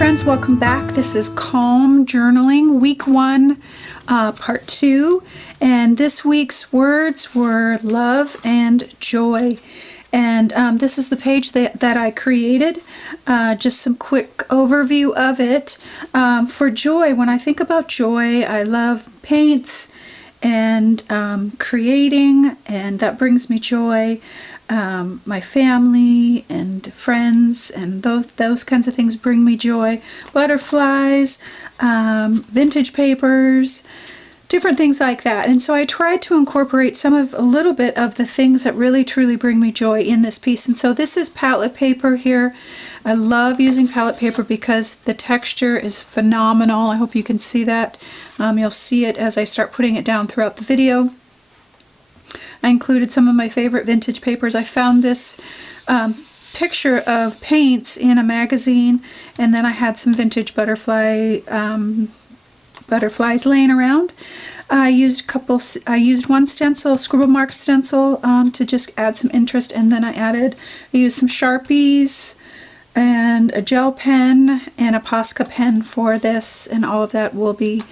friends, welcome back. This is Calm Journaling, Week 1, Part 2. And this week's words were love and joy. And this is the page that I created. Just some quick overview of it. For joy, when I think about joy, I love paints and creating, and that brings me joy. My family and friends and those kinds of things bring me joy. Butterflies, vintage papers, different things like that. And so I tried to incorporate a little bit of the things that really truly bring me joy in this piece. And so this is palette paper here. I love using palette paper because the texture is phenomenal. I hope you can see that. You'll see it as I start putting it down throughout the video. I included some of my favorite vintage papers. I found this picture of paints in a magazine, and then I had some vintage butterflies laying around. I used one stencil, scribble mark stencil, to just add some interest, and then I used some Sharpies and a gel pen and a Posca pen for this, and all of that will be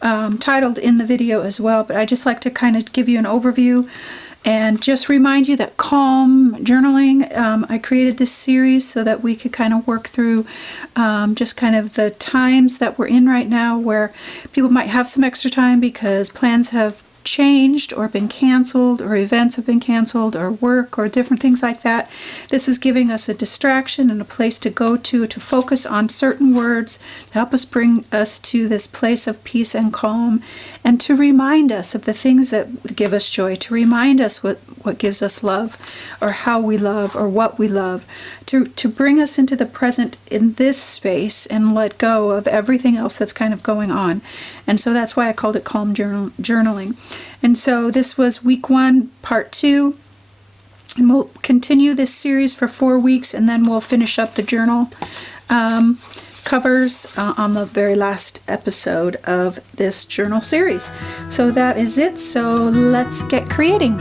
titled in the video as well. But I just like to kind of give you an overview and just remind you that Calm Journaling, I created this series so that we could kind of work through just kind of the times that we're in right now, where people might have some extra time because plans have changed or been canceled, or events have been canceled, or work, or different things like that. This is giving us a distraction and a place to go to focus on certain words to help us bring us to this place of peace and calm, and to remind us of the things that give us joy, to remind us what gives us love, or how we love, or what we love, to bring us into the present in this space and let go of everything else that's kind of going on. And so that's why I called it Calm Journaling. And so this was week 1, part 2. And we'll continue this series for 4 weeks, and then we'll finish up the journal covers on the very last episode of this journal series. So that is it. So let's get creating.